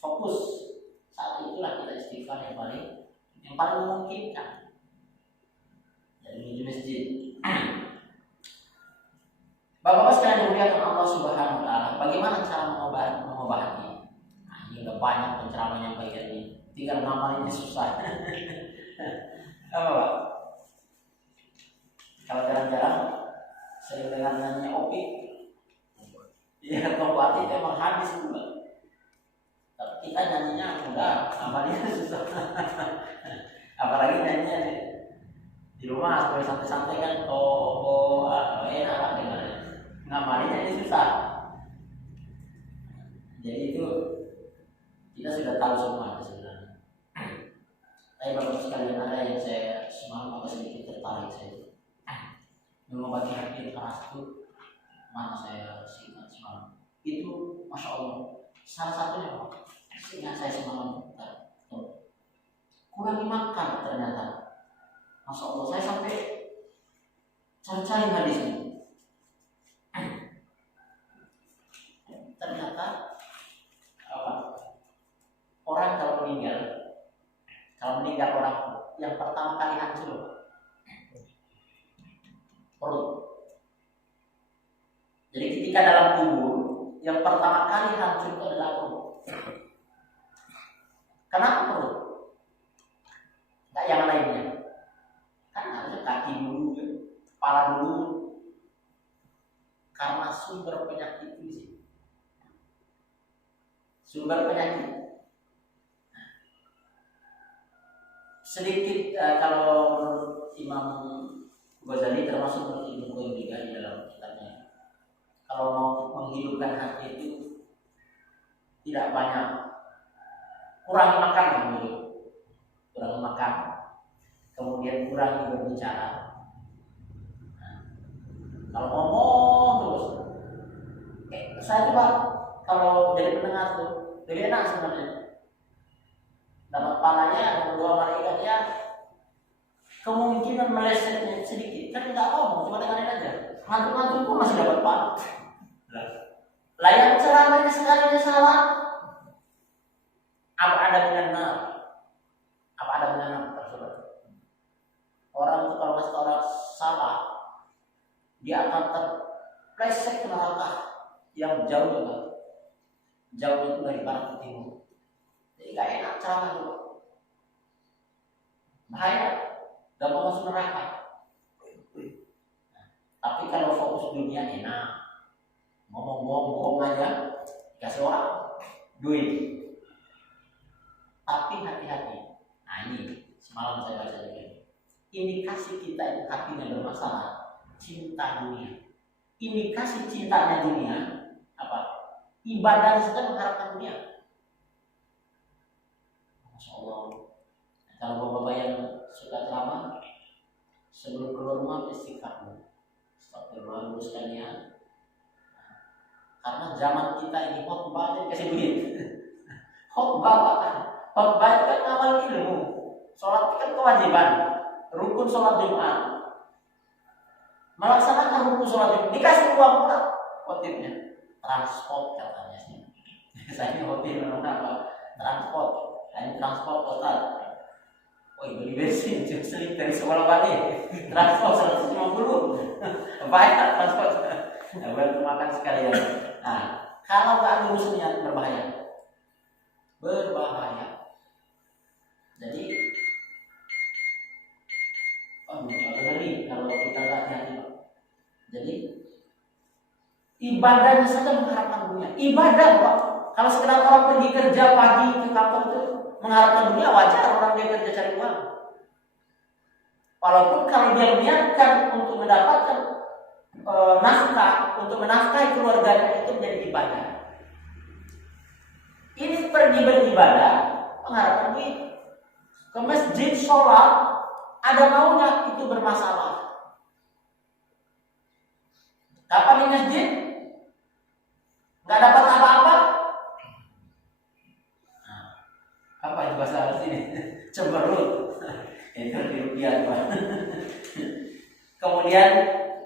fokus saat itulah kita istighfar yang paling memungkinkan. Jadi menuju masjid. Bapak-bapak sekalian dimuliakan Allah Subhanahu wa taala, bagaimana cara mengobati? Nah, ini udah banyak penceramah yang bagian ini. Tinggal ngamalinnya susah. Apa Pak? Kalau jarang-jarang sering dengar nyanyi Opik, ya obat itu emang habis juga. Tapi kita nyanyinya enggak, amalinnya susah. Apalagi nyanyinya di rumah santai-santai kan, enak lah dengarnya. Ngamalinnya ini susah. Jadi itu kita sudah tahu semua sebenarnya. Tapi bapak sekalian ada yang saya semalam agak sedikit tertarik saya. Mengobati hati keras itu mana saya ingat semalam itu masya Allah salah satunya ingat saya semalam kurangi makan ternyata masya Allah saya sampai cari-cari hadis ini ternyata apa orang kalau meninggal orang yang pertama kali hancur perut. Jadi ketika dalam kubur yang pertama kali hancur itu adalah perut. Kenapa perut? Enggak yang lainnya. Kan harusnya kaki dulu, kepala dulu. Karena sumber penyakit itu di sini. Sumber penyakit. Sedikit kalau menurut Imam Ghazali termasuk menurut Ibnu Qayyim juga di dalam kitabnya. Kalau mau menghidupkan hati itu tidak banyak, kurangi makan dulu, kurangi makan, kemudian kurangi berbicara. Nah, kalau ngomong terus, saya coba kalau jadi pendengar tuh lebih enak sebenarnya. Dapat palanya, dapat dua malaikatnya. Kemungkinan melesetnya sedikit kan nggak ngomong, cuma dengerin aja. Ngantuk-ngantuk pun masih dapat pahala. Lah yang ceramahnya sekalinya salah, apa ada benar? Apa ada benar tersebut? Orang itu kalau masih orang salah, dia akan terpleset ke neraka yang jauh juga, jauh itu dari barat ke timur. Jadi nggak enak ceramah itu, bahaya. Gampang masuk neraka. Nah, tapi kalau fokus dunia enak, ngomong-ngomong aja, kasih orang duit. Tapi hati-hati. Nah ini semalam saya baca juga. Indikasi kita itu hatinya bermasalah, cinta dunia. Indikasi cintanya dunia apa? Ibadah saja mengharapkan dunia. Masya Allah. Nah, kalau bapak yang suka ceramah sebelum keluar rumah istighfar dulu. Astagfirullah luruskan niat. Karena zaman kita ini khotbah aja dikasih duit. Khotbah itu kan ngamal ilmu. Sholat kan kewajiban. Rukun sholat Jumat. Melaksanakan rukun sholat Jumat dikasih uang pula. Khotibnya transport katanya sih. Saya khotib apa? Transport. Ini transport total. beli bensin selip dari sekolah balik transport 150 banyak transport. Nah, berarti makan sekalian. Nah, kalau nggak lurus niat berbahaya. Jadi ngeri kalau kita nggak hati-hati. Jadi ibadahnya saja mengharapkan dunia. Ibadah Pak. Kalau sekedar orang pergi kerja pagi ke kantor itu mengharapkan dunia, wajar orang dia kerja cari uang. Walaupun kalau dia niatkan untuk mendapatkan nafkah, untuk menafkahi keluarganya, itu menjadi ibadah. Ini pergi beribadah mengharapkan duit. Ke masjid sholat ada maunya, itu bermasalah. Kapan di masjid nggak dapat apa-apa? Apa yang bahasa sini? Cemberut. Itu dirupiah Pak. Kemudian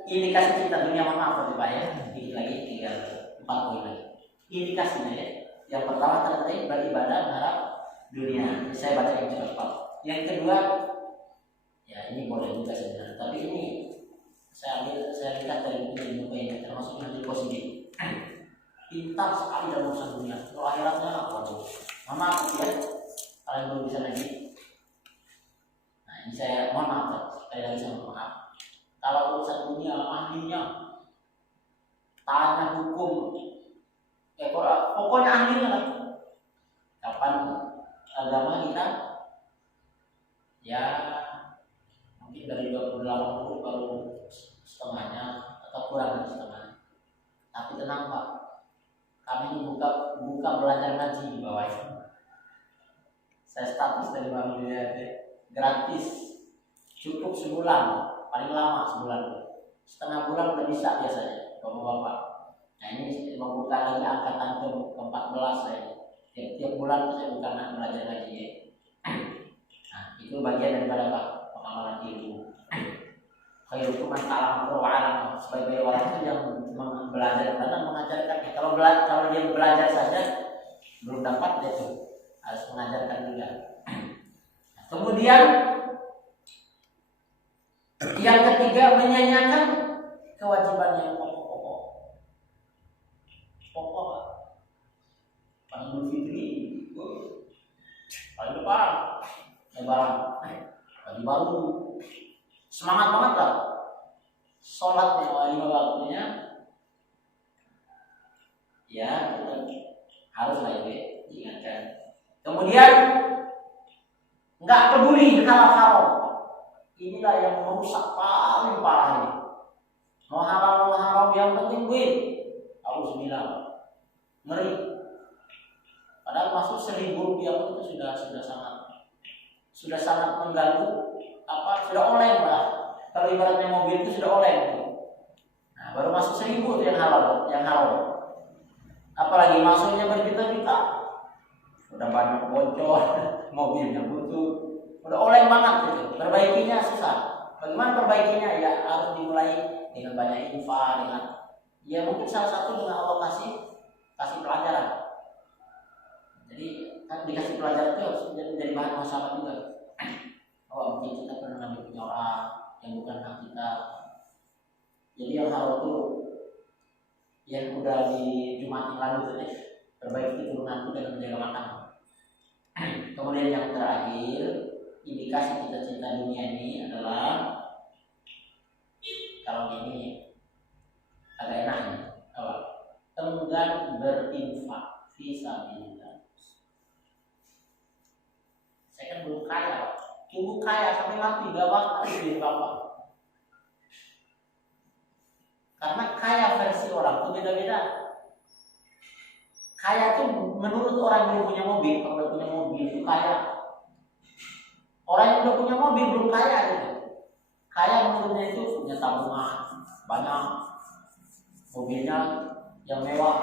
indikasi cinta dunia, maaf Pak ya. Dikit lagi, tinggal 4 poin lagi. Indikasinya ya. Yang pertama tadi beribadah mengharap dunia. Saya baca yang cepat. Yang kedua, ya ini boleh juga sebenarnya. Tapi ini saya lihat dari buku ini termasuk yang positif. Pintar sekali dalam urusan dunia. Kalau akhiratnya, waduh. Maaf ya. Kalian belum bisa lagi. Nah ini saya mohon maaf, sekali lagi saya mohon maaf. Kalau urusan dunia ahlinya, tanya hukum, pokoknya ahlinya lah. Kapan agama kita? Ya mungkin dari 28 baru setengahnya atau kurang dari setengah. Tapi tenang Pak, kami buka belajar ngaji di bawah. Saya status dari Bank Dunia gratis, cukup sebulan, paling lama sebulan, setengah bulan udah bisa biasanya, bapak-bapak. Nah ini membuka lagi angkatan ke-14 saya. Tiap bulan saya buka belajar ngaji ya. Nah itu bagian daripada Pak pengamalan ilmu. Khairukum man ta'allama wa 'allama. Sebagai orang itu yang belajar dan mengajarkan. Kalau dia belajar saja belum dapat dia tuh. Harus mengajarkan juga. Kemudian yang ketiga, menyanyikan kewajiban yang pokok. Pokok Idul Fitri, paling depan, lebaran, baju baru, semangat banget lah. Sholat yang 5 waktunya, ya kita harus lah itu diingatkan. Kemudian nggak peduli halal-halal. Inilah yang merusak paling parah ini. Mau halal mau haram yang penting duit. Alhamdulillah. Ngeri. Padahal masuk 1.000 rupiah itu sudah sangat mengganggu. Sudah oleng lah. Kalau ibaratnya mobil itu sudah oleng. Nah, baru masuk 1.000 itu yang halal. Apalagi masuknya berjuta-juta. Udah banyak bocor, mobilnya butut, udah oleng banget gitu. Perbaikinya susah. Bagaimana perbaikinya? Ya harus dimulai dengan banyak infak, dengan ya mungkin salah satu dengan Allah kasih pelajaran. Jadi kan dikasih pelajaran itu harus menjadi bahan masalah juga. Oh mungkin kita pernah ngambil punya orang yang bukan hak kita. Jadi yang harus itu yang udah di Jumat yang lalu tadi perbaiki turunanku dengan menjaga makan. Kemudian yang terakhir, indikasi kita cinta dunia ini adalah kalau ini agak enak nih, enggan berinfak fisabilillah. Saya kan belum kaya, tunggu kaya sampai mati gak bakal berinfak. Karena kaya versi orang itu beda-beda. Kaya itu menurut orang yang punya mobil, kalau udah punya mobil itu kaya. Orang yang udah punya mobil belum kaya gitu. Kaya menurutnya itu punya tabungan banyak, mobilnya yang mewah.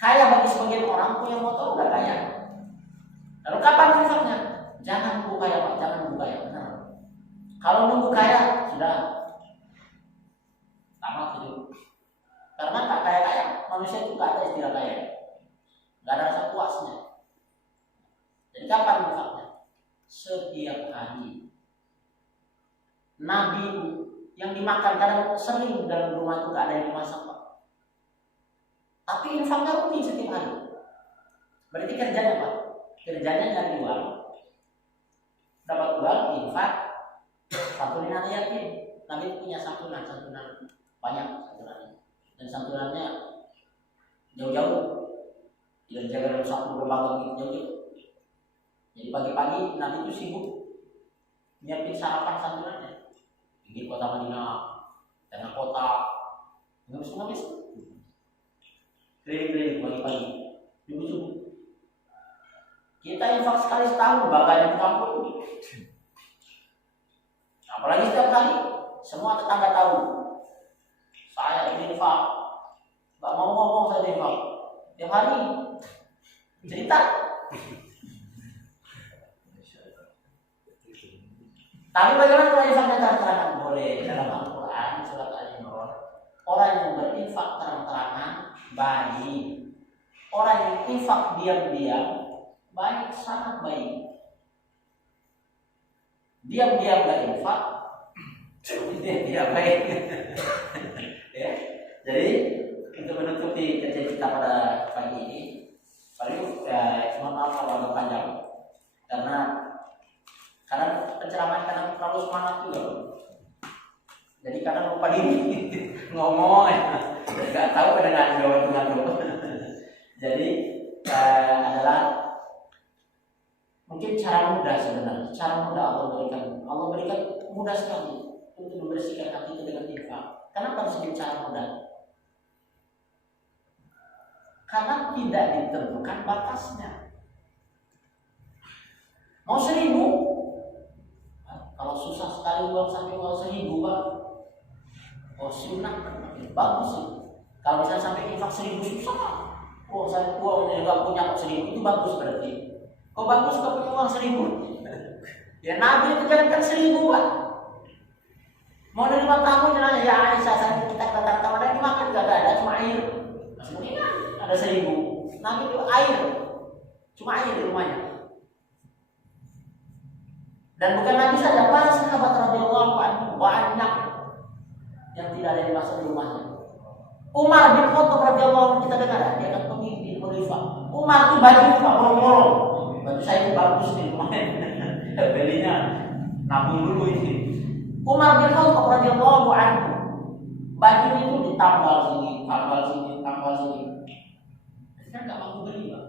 Kaya bagi sebagian orang punya motor udah kaya. Lalu kapan infaknya? Jangan nunggu kaya Pak, jangan nunggu kaya. Benar. Kalau nunggu kaya sudah tamat hidup. Karena tak kaya-kaya, manusia itu gak ada istilah kaya. Gak ada rasa puasnya. Jadi kapan infak? setiap hari. Nabi yang dimakan kadang sering dalam rumah itu gak ada yang dimasak, Pak. Tapi infaknya rutin setiap hari. Berarti kerjanya apa? Kerjanya nyari uang, dapat uang, infak, santunin anak yatim. Nabi punya santunan banyak santunannya, dan santunannya jauh-jauh, tidak jaga dalam satu lembaga gitu jauh-jauh. Jadi pagi-pagi Nabi itu sibuk nyiapin sarapan santunannya di kota Madinah, tengah kota, ngemis keliling-keliling pagi-pagi, subuh-subuh. Kita infak sekali setahun, bagainya di kampung. Apalagi setiap kali, semua tetangga tahu. Saya ini infak, nggak mau ngomong saya infak. Tiap hari cerita. Tapi bagaimana kalau infaknya terang-terangan? Boleh dalam Al-Quran surat Al-Imran. Orang yang berinfak terang-terangan baik. Orang yang infak diam-diam baik, sangat baik. Diam-diam berinfak dia baik. Ya. Jadi untuk menutupi kajian kita pada pagi ini, paling mohon maaf kalau agak panjang karena pencerahan kadang terlalu semangat juga. Jadi kadang lupa diri ngomong, nggak tahu dengan jawab. Jadi adalah mungkin cara mudah sebenarnya. Cara mudah Allah berikan mudah sekali untuk membersihkan hati kita dengan infak. Kenapa disebut cara mudah? Karena tidak ditentukan batasnya. Mau 1.000? Kalau susah sekali uang sampai uang 1.000, Pak. Oh, sunnah bagus sih. Kalau misalnya sampai infak 1.000 susah. Oh, saya uang yang nggak punya 1.000 itu bagus berarti. Kok bagus nggak punya uang 1.000? Ya Nabi itu jangan 1.000, Pak. Mau nerima tamu jalan ya Aisyah, saya kita datang tamu ada dimakan gak ada cuma air. Sebenarnya ada 1.000. Nabi itu air, cuma air di rumahnya. Dan bukan Nabi saja, para sahabat radhiyallahu anhu banyak yang tidak ada dimasak di rumahnya. Umar bin Khattab radhiyallahu anhu kita dengar dia kan pemimpin khalifah. Umar itu baju itu bolong-bolong. Baju saya itu bagus di rumahnya. Belinya nabung dulu ini. Umar bin Khattab radhiyallahu anhu baju itu ditambal sini, tambal sini. Kan nggak mampu beli, Pak.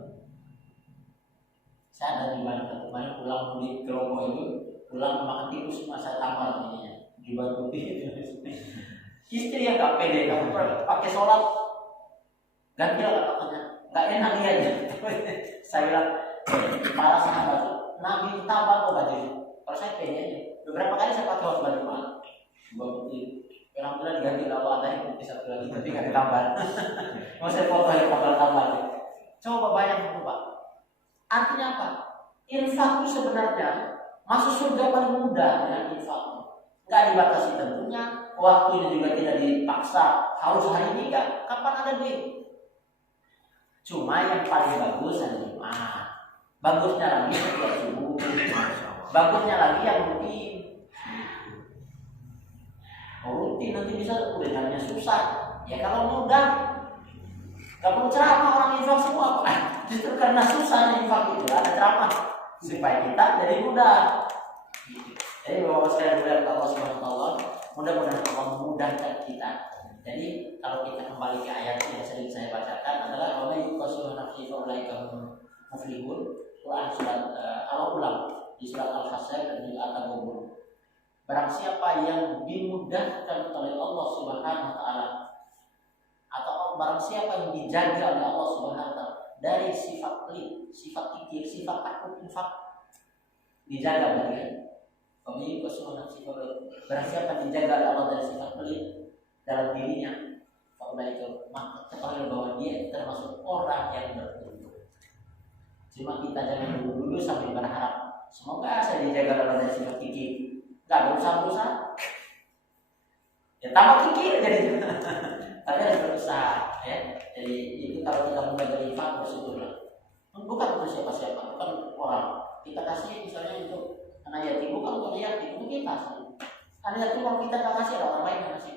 Saya ada di Banten, kemarin pulang beli kelompok itu, pulang makan tikus semua saya tambal ininya di baju putih. Istri yang nggak pede, kamu pakai sholat ganti lah katanya, nggak enak lihatnya. Saya bilang para sahabat Nabi tambal kok bajunya. Kalau saya pede, beberapa kali saya pakai baju mahal, baju putih. Alhamdulillah diganti Allah ada yang putih satu lagi, tapi nggak ditambal. Mau saya foto yang tambal. Coba bayangkan, Pak. Artinya apa? Infak itu sebenarnya masuk surga paling mudah dengan infak. Nggak dibatasi tentunya, waktunya juga tidak dipaksa harus hari ini kan, kapan ada duit. Cuma yang paling bagus hari Jumat. Bagusnya lagi setiap subuh. Bagusnya lagi yang rutin. Rutin nanti bisa udah susah. Ya kalau mudah gak perlu ceramah orang infak semua, Pak. Justru karena susahnya infak itu ada ceramah supaya kita jadi mudah. Jadi bahwa saya melihat Allah Subhanahu wa taala, mudah-mudahan Allah memudahkan kita. Jadi kalau kita kembali ke ayat yang sering saya bacakan adalah wa may yuqasiru nafsi fa ulaika hum muflihun. Quran surat Al-Ulam di surat Al-Hasyr dan juga At-Taubah. Barang siapa yang dimudahkan oleh Allah Subhanahu wa taala atau barang siapa yang dijaga oleh Allah Subhanahu wa taala dari sifat pelit, sifat kikir, sifat takut infak dijaga bagian. Kami bersuara sifat barang siapa dijaga oleh Allah dari sifat pelit dalam dirinya, maka itu maka ketahui bahwa dia termasuk orang yang beruntung. Cuma kita jangan dulu sambil berharap semoga saya dijaga oleh Allah dari sifat kikir. Enggak berusaha. Ya tambah kikir jadi. Tapi harus berusaha, ya. Jadi itu kalau kita mulai berinfak bersyukurlah. Bukan untuk siapa-siapa, bukan orang. kita kasih misalnya untuk anak yatim, bukan untuk anak yatim, untuk kita sih. Anak yatim kalau kita nggak kasih, orang lain yang kasih.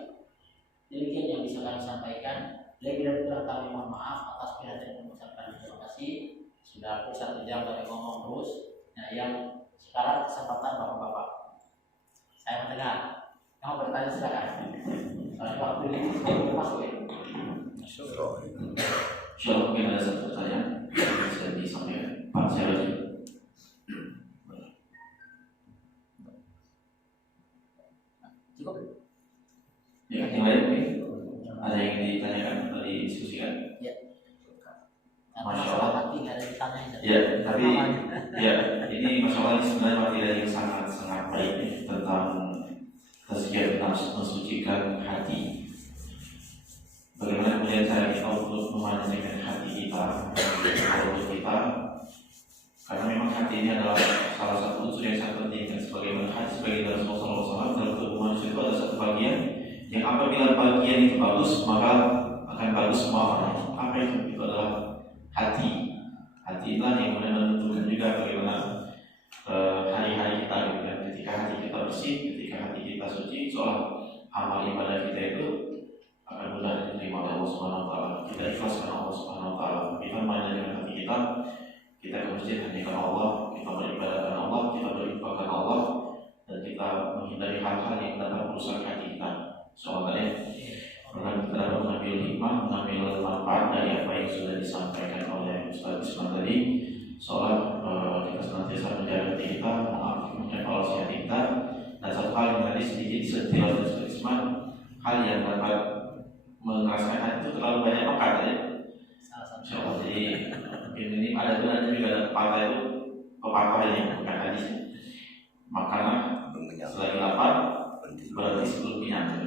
Demikian yang bisa kami sampaikan. Lebih dan kurang kami mohon maaf atas perhatian dan mengucapkan terima kasih. Sudah 1 jam kami ngomong terus. Nah, yang sekarang kesempatan bapak-bapak. Saya mendengar. Kamu bertanya silakan. Soalnya waktu ini belum masukin. Insyaallah mungkin ada satu pertanyaan yang bisa disampaikan Pak Syarif. Cukup. Ya, yang lain mungkin ada yang ditanyakan atau didiskusikan? Masya Allah. Hati nggak ada ditanyain. Ya, tapi ya ini masalah ini sebenarnya materi yang sangat baik nih, tentang tazkiyah, tentang mensucikan hati. Bagaimana kemudian cara kita untuk memanjakan hati kita, untuk kita, karena memang hati ini adalah salah satu unsur yang sangat penting. Dan sebagaimana hadis sebagai Rasulullah SAW dalam tubuh manusia itu ada satu bagian yang apabila bagian itu bagus maka akan bagus semua orang. Apa itu adalah hati. Hati itulah yang kemudian menentukan juga bagaimana hari-hari kita gitu kan. Ketika hati kita bersih, ketika hati kita suci, seolah amal ibadah kita itu akan mudah diterima oleh Allah Subhanahu wa taala. Kita ikhlas karena Allah Subhanahu wa taala. Kita main dengan hati kita ke masjid hanya karena Allah, kita beribadah karena Allah, kita berinfak karena Allah, dan kita menghindari hal-hal yang dapat merusak hati kita. Soalnya karena kita dapat mengambil hikmah, mengambil manfaat dari apa yang sudah disampaikan oleh Ustaz Isman tadi. Soalnya kita senantiasa menjaga hati kita, mengevaluasi hati kita. Dan satu hal yang tadi sedikit disentil oleh Ustaz Isman, hal yang dapat mengeraskan hati itu terlalu banyak makan ya. Insyaallah. Jadi mungkin ini ada benarnya juga ada pepatah itu, pepatah yang bukan hadis. Makanlah selagi lapar, berarti sebelum kenyang.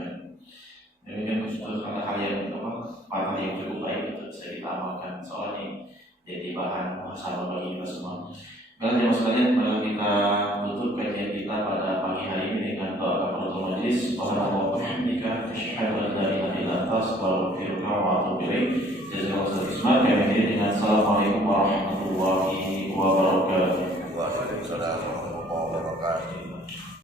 Jadi kan itu hal yang pepatah yang cukup baik untuk bisa kita amalkan. Soalnya jadi bahan muhasabah bagi kita semua. Baiklah jemaah sekalian, kita tutup kajian kita pada pagi hari ini dengan doa kafaratul majlis. Subhanallah wa bihamdika, asyhadu an la ilaha illa anta, astaghfiruka wa atubu ilaik. Jazakallahu khairan. Kami akhiri dengan assalamualaikum warahmatullahi wabarakatuh. Waalaikumsalam warahmatullahi wabarakatuh.